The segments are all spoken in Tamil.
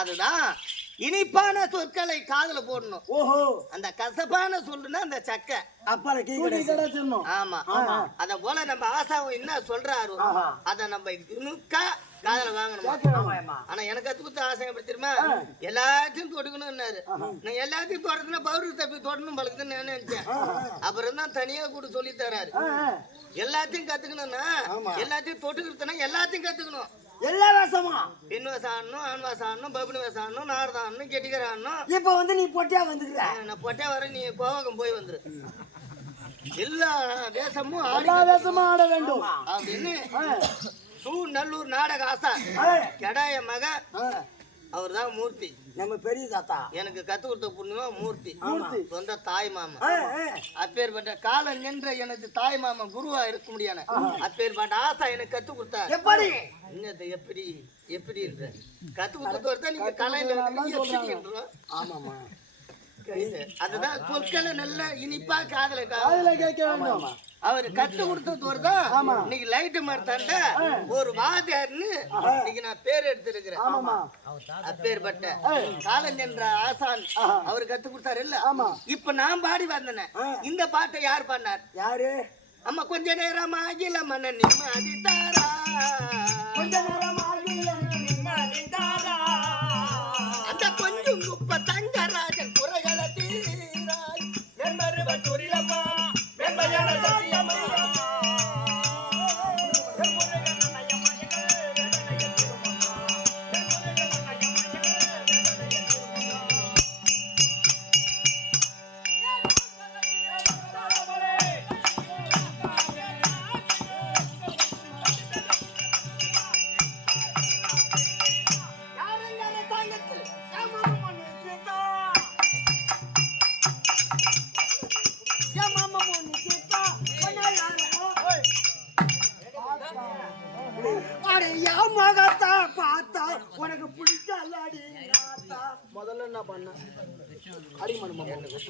அதுதான் இனிப்பான சொற்களை காதுல போடணும். ஓஹோ, அந்த கசப்பான சொல்லுன்னா அந்த சக்கை. ஆமா, அத போல நம்ம ஆசாவும் என்ன சொல்றாரு அத நம்ம இனுக்கா காதல வாங்கணும். ஆனா எனக்கு கத்துக்குத்த ஆசை எப்படி தெரியுமா, எல்லாத்தையும் தொடுக்கணும்னாரு. நான் எல்லாத்தையும் தொடர்ந்துனா பவுடர் தப்பி தொடணும் பழக்குதுன்னு நான் நினைச்சேன். அப்புறம் தான் தனியா கூட சொல்லி தராரு. எல்லாத்தையும் கத்துக்கணும்னா எல்லாத்தையும் தொட்டுக்கிறதுனா எல்லாத்தையும் கத்துக்கணும். எல்லா வேஷமா பெண் வேஷம் ஆடணும், ஆண் வேஷம் ஆடணும், பபுனு வேஷம் ஆடணும், நாரதம் ஆடணும், கெட்டிக்கிற ஆடணும். இப்ப வந்து நீ பொட்டியா வந்துக்கிற. நான் பொட்டியா வர, நீ கோவகம் போய் வந்துரு. எல்லா வேஷமும் ஆட வேண்டும் அப்படின்னு நல்லூர் நாடக ஆசா கடாய மக அவர் தான் மூர்த்தி. நம்ம பெரிய தாத்தா எனக்கு கத்து கொடுத்த புண்ணியமா மூர்த்தி. சொந்த தாய் மாமா. அப்பேற்பட்ட காலம் நின்ற எனக்கு தாய் மாமா குருவா இருக்க முடியாது. அப்பேற்பட்ட ஆசா எனக்கு கத்து கொடுத்தா. எப்படி என்னது எப்படி எப்படி கத்து கொடுத்த நீங்க கலையில. ஆமாமா, அதுதான் சொற்களை நல்ல இனிப்பா காதல கேட்க வேண்டும். அவரு கத்து கொடுத்தது தான் இன்னைக்கு லைட்டு மரத்தாண்ட ஒரு வாத்தியார்னு இன்னைக்கு நான் பேர் எடுத்திருக்கிறேன். அப்பேற்பட்ட காலம் என்ற ஆசான் அவரு கத்து கொடுத்தாரு இல்ல. இப்ப நான் பாடி வந்தேன். இந்த பாட்டை யார் பாடினார்? யாரு? அம்மா கொஞ்ச நேரம் ஆகில மன நிம்மதி தாரா, கொஞ்ச நேரம் ஆகில நிம்மதி தாரா, அந்த கொஞ்சம் குப்ப தங்கராஜன் குறைகளை தீராய் என்பருவ துரிலம்மா வெண்மையான சத்தியம்மா. மகத்தா பார்த்தா உனக்கு பிடிச்சாடி. முதல்ல என்ன பண்ண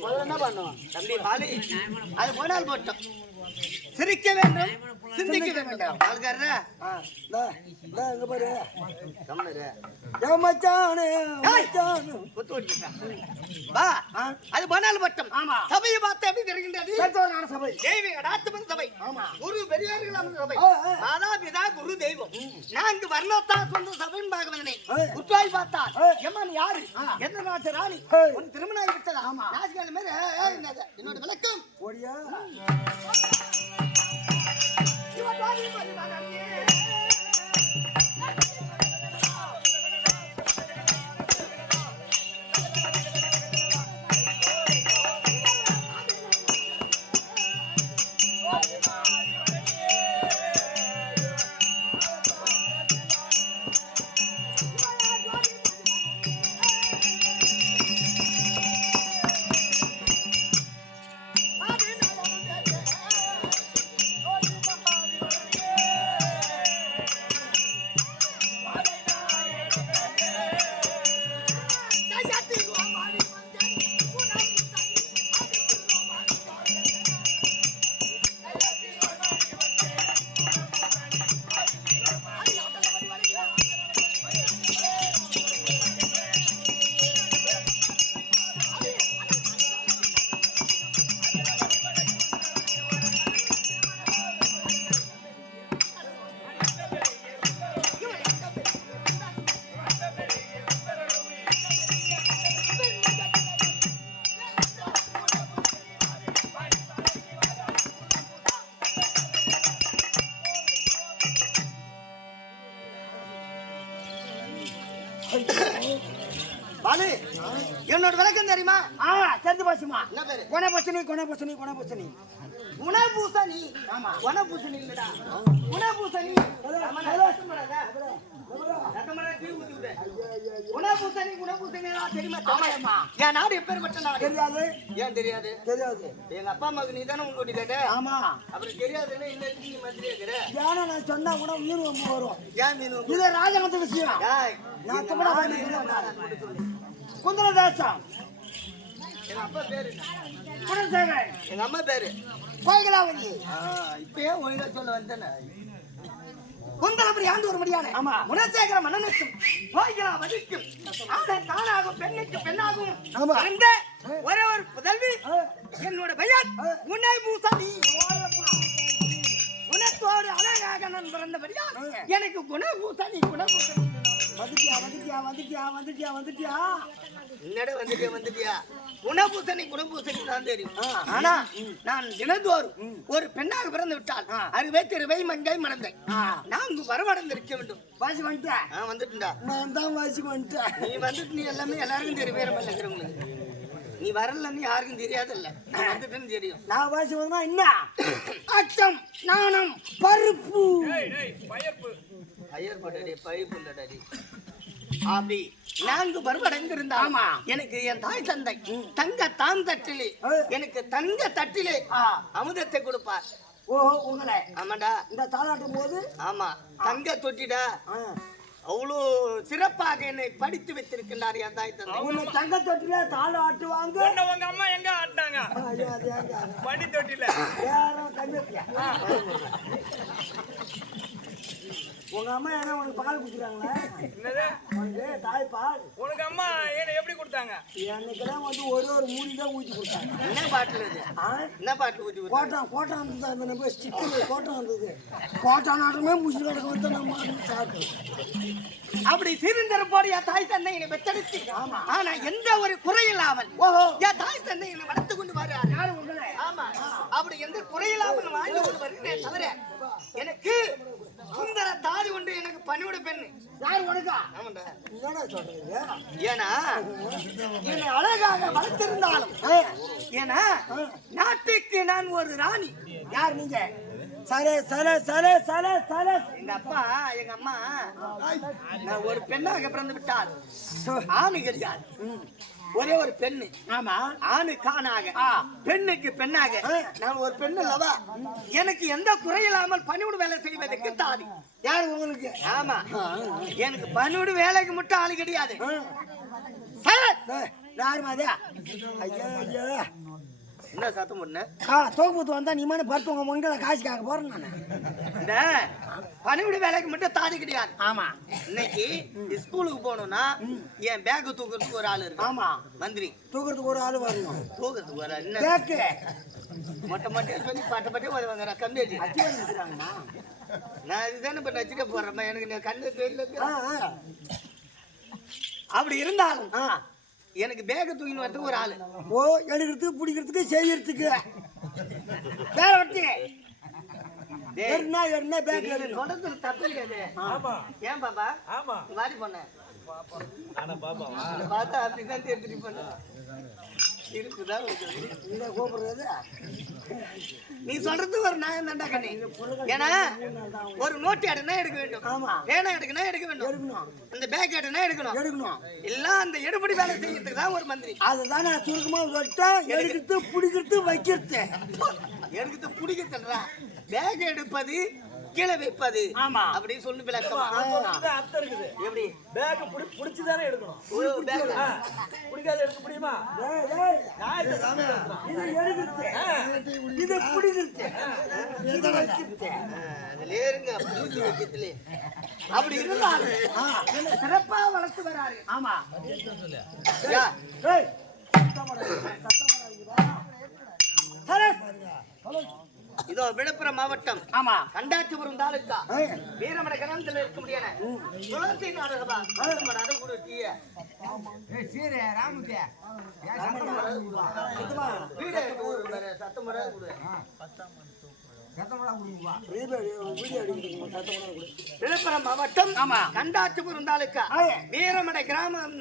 முதல்ல என்ன பண்ணுவோம் தம்பி பாலி, அது போனால் போட்டோம். சிரிக்க வேண்டும், சிந்திக்க வேண்டும். எங்க பாரு அது போனால் பட்டம். சபையை பார்த்து எப்படி தெரிகின்றது? சபை, தெய்வீக நாட்டுமன் சபை, குரு பெரியார்கள் சபை, மாதா பிதா குரு தெய்வம், நான்கு வர்ணத்தா சொந்த சபையின் பாகவதனை உற்றாய் பார்த்தார். எம்மன் யாரு? எந்த நாட்டு ராணி? உன் திருமணம் ஆகிவிட்டதா? என்னோட விளக்கம் ஓடியா பாலு, என்னோட விளக்கம் தெரியுமா? தெரிஞ்சு பாசுமா. என்ன பேரு? குணபூசணி குணபூசணி குணபூசணி குணபூசணி. ஆமா, குணபூசணி இல்லடா, குணபூசணி. குணபூசணி குணபூசணி தெரியுமா? என் நாடு எப்பேற்பட்ட நாடு? தெரியாது. ஏன் தெரியாது? தெரியாது. எங்க அப்பா அம்மாவுக்கு நீ தானே உங்கோட்டி கேட்ட? ஆமா. அப்புறம் தெரியாதுன்னு இந்த நீ மந்திரி இருக்கிற. ஏன்னா நான் சொன்னா கூட மீன் வரும். ஏன் மீன்? இது ராஜகந்த விஷயம். நான் குந்தரதாசம். எங்க அப்பா பேரு குணசேகர். எங்க அம்மா பேரு கோயிலாவதி. இப்பயே ஒழுங்கா சொல்ல வந்தேன். குந்தலபுரி ஆண்டு ஒரு முடியான ஆமா. குணசேகர மன்னனுக்கும் கோயிலா வதிக்கும் ஆன தானாகும் பெண்ணுக்கு பெண்ணாகும் ஆமா. அந்த ஒரே ஒரு புதல்வி என்னோட பெயர் குணபூசணி. குணத்தோடு அழகாக நான் பிறந்தபடியா எனக்கு குணபூசணி குணபூசணி. வந்துட்டியா என்னடா வந்துட்டியா குணபூசணி குணபூசணி தான் தெரியும். ஆனா நான் தினந்தோறும் ஒரு பெண்ணாக பிறந்து விட்டால் அறுவை திருவை மங்கை மணந்தை நான் வரமடைந்திருக்க வேண்டும். வாசி வந்துட்டேன். வந்துட்டுடா நான் தான் வாசிக்கு வந்துட்டேன். நீ வந்துட்டு நீ எல்லாமே எல்லாருக்கும் தெரியும். வேற மாதிரி இருக்கிறவங்களுக்கு நீ வரலன்னு யாருக்கும் தெரியாதுல்ல. நான் வந்துட்டுன்னு தெரியும். நான் வாசி வந்தா என்ன அச்சம் நாணம் பருப்பு பயிர் போட்டடி பயிர் அப்படி நான்கு பருவடைந்திருந்தா எனக்கு என் தாய் தந்தை தங்க தட்டிலே எனக்கு தங்க தட்டிலே அமுதத்தை கொடுப்பார். ஓஹோ உங்களை ஆமாடா இந்த தாளாட்டும் போது ஆமா தங்க தொட்டிடா அவ்வளோ சிறப்பாக என்னை படித்து வைத்திருக்கின்றார் என் தாய் தந்தை. உன்னை தங்க தொட்டில தாளாட்டு வாங்க. உங்க அம்மா எங்க ஆட்டினாங்க படி தொட்டில உங்க அம்மா என்ன உனக்கு பால் குடுக்குறாங்களா? என்னது உனக்கு தாய்ப்பால்? உனக்கு அம்மா என்ன எப்படி கொடுத்தாங்க? எனக்கெல்லாம் வந்து ஒரு மூடி தான் ஊற்றி கொடுத்தாங்க. என்ன பாட்டில் இது? என்ன பாட்டில் ஊற்றி கோட்டம் இருந்தது. அந்த நம்ம ஸ்டிக்கர் கோட்டம் இருந்தது. கோட்டம் நாட்டமே முசி கிடக்க வந்து நம்ம சாப்பிட்டோம். அப்படி சிறுந்தரப்போடு என் தாய் தந்தை என்னை பெற்றெடுத்து ஆனா எந்த ஒரு குறையில்லாமல் என் தாய் தந்தை என்னை வளர்த்து கொண்டு வர்றாரு. ஆமா அப்படி எந்த குறையில்லாமல் வாழ்ந்து கொண்டு வருகிறேன் தவிர எனக்கு சுந்தர தாடி ஒன்று எனக்கு பணிவிட பெண்ணு யார் உனக்கா? ஆமாண்டா என்னடா சொல்றீங்க? ஏன்னா என்னை அழகாக வளர்த்திருந்தாலும் ஏன்னா நாட்டுக்கு நான் ஒரு ராணி. யார் நீங்க? சரே சரே சரே சரே சரே எங்க அப்பா எங்க அம்மா நான் ஒரு பெண்ணாக பிறந்து விட்டால் ஆணு கிடையாது. ஒரே ஒரு பெண்ணு. ஆமா ஆணுக்கானாக பெண்ணுக்கு பெண்ணாக நான் ஒரு பெண்ணு அல்லவா எனக்கு எந்த குறையில்லாமல் பணிவிடு வேலை செய்வதற்கு தாதி. யார் உங்களுக்கு? ஆமா எனக்கு பணிவிடு வேலைக்கு மட்டும் ஆளு கிடையாது. யார் மாதிரியா? ஐயா ஐயா என்ன சத்தம் பண்ண? தோப்புத்து வந்தா நீ மாதிரி படுத்துவங்க மங்களை காசுக்காக போறேன் நான். இந்த பணிவிடு வேலைக்கு மட்டும் தாதி கிடையாது. ஆமா இன்னைக்கு ஸ்கூலுக்கு போகணும்னா என் பேக்கு தூக்குறதுக்கு ஒரு ஆள் இருக்கு. ஆமா மந்திரி தூக்குறதுக்கு ஒரு ஆள் வரணும். தூக்குறதுக்கு ஒரு ஆள் பேக்கு மொட்டை மொட்டை சொல்லி பட்ட பட்டே வருவாங்க. கம்பி வச்சுக்கிறாங்கண்ணா. நான் இதுதானே இப்ப நச்சுக்க போறேன். எனக்கு கண்ணு தெரியல. அப்படி இருந்தாலும் எனக்கு பேக தூக்கின்னு வரதுக்கு ஒரு ஆளு. ஓ எடுக்கிறதுக்கு பிடிக்கிறதுக்கு செய்யறதுக்கு வேற வட்டி என்ன பேக் தொடர்ந்து தப்பு கிடையாது. ஏன் பாப்பா? ஆமா வாரி பண்ண பார்த்தா அப்படிதான் தெரிஞ்சுட்டு பண்ண இருக்குதான் கூப்பிடுறது. நீ சொல்றது ஒரு நியாயம் தாண்டா கண்ணி. ஏன்னா ஒரு நோட்டு எடுனா எடுக்க வேண்டும். ஆமா பேனா எடுக்கணும் எடுக்க வேண்டும். அந்த பேக் எடுனா எடுக்கணும். எல்லாம் அந்த எடுபடி வேலை செய்யறதுக்கு தான் ஒரு மந்திரி. அதுதான் நான் சுருக்கமா சொல்லிட்டேன். எடுக்கிறது பிடிக்கிறது வைக்கிறது. எடுக்கிறது பிடிக்கிறதுன்றா பேக் எடுப்பது கீழே வைப்பது. ஆமா அப்படி சொல்லு விளக்கமா அர்த்தம் இருக்குது. எப்படி பேக் புடிச்சுதானே எடுக்கணும். பிடிக்காத எடுக்க முடியுமா? இது பிடிக்கிறது இது வைக்கிறது. அதுல இருங்க பூச்சி வைக்கிறதுல அப்படி இருந்தாலும் சிறப்பா வளர்த்து வராரு. ஆமா இதோ விழுப்புரம் மாவட்டம் ஆமா கண்டாச்சிபுரம் தாலுக்கா வீரமட கிராமத்தில் இருக்க முடியான துளசி நாடகபா விழுப்புரம் மாவட்டம் கண்டாச்சிபுரம் தாலுக்கா வீரமடை கிராமம்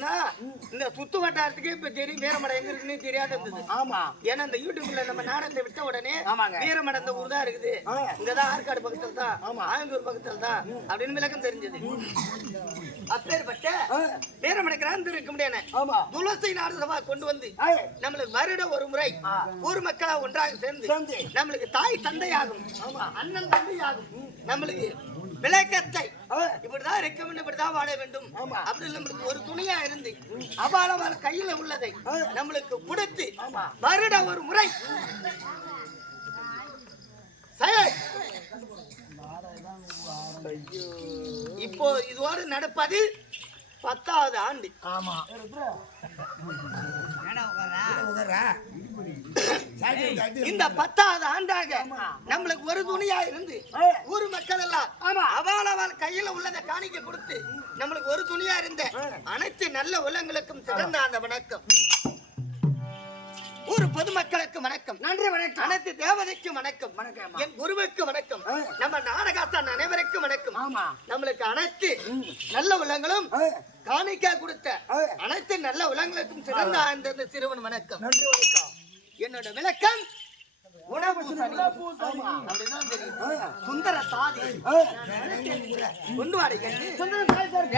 இந்த சுத்து வட்டாரத்துக்கு இப்ப தெரியும். வீரமடை எங்க இருக்குன்னு தெரியாத இருந்தது. ஆமா ஏன்னா இந்த யூடியூப்ல நம்ம நாடகத்தை விட்ட உடனே வீரமடை இந்த ஊர் தான் இருக்குது. இங்கதான் ஆற்காடு பக்கத்துல தான் ஆயங்கூர் பக்கத்துல தான் அப்படின்னு விளக்கம் தெரிஞ்சது. அப்பேற்பட்ட வீரமடை கிராமத்தில் இருக்க முடியாது துளசி நாடகமா கொண்டு வந்து நம்மளுக்கு வருட ஒரு முறை ஊர் மக்களா ஒன்றாக சேர்ந்து நம்மளுக்கு தாய் தந்தையாகும் அண்ணன் தந்தையாகும் நம்மளுக்கு விளக்கத்தை இப்படிதான் இருக்க வேண்டும் இப்படிதான் வாழ வேண்டும் அப்படி நம்மளுக்கு ஒரு துணியா இருந்து அபால கையில உள்ளதை நம்மளுக்கு கொடுத்து வருட ஒரு முறை இப்போ இதோடு நடப்பது 10வது ஆண்டு. ஆமா இந்த 10வது ஆண்டாக நம்மளுக்கு ஒரு துணியா இருந்து ஊர் மக்கள் எல்லாம் அவள் கையில உள்ளதை காணிக்க கொடுத்து நம்மளுக்கு ஒரு துணியா இருந்த அனைத்து நல்ல உள்ளங்களுக்கும் சிறந்த அந்த வணக்கம். ஊர் பொதுமக்களுக்கு வணக்கம். நன்றி வணக்கம். அனைத்து தேவதைக்கும் வணக்கம். என் குருவுக்கு வணக்கம். நம்ம நாடகத்தான் அனைவருக்கும் வணக்கம். நம்மளுக்கு அனைத்து நல்ல உள்ளங்களும் காணிக்கா கொடுத்த அனைத்து நல்ல உள்ளங்களுக்கும் சிறந்த அந்த சிறுவன் வணக்கம். நன்றி வணக்கம். என்னோட விளக்கம் உணவு அப்படிதான் தெரியும். சுந்தர தாதி கொண்டு வாடி கண்டு சுந்தர தாதி சார்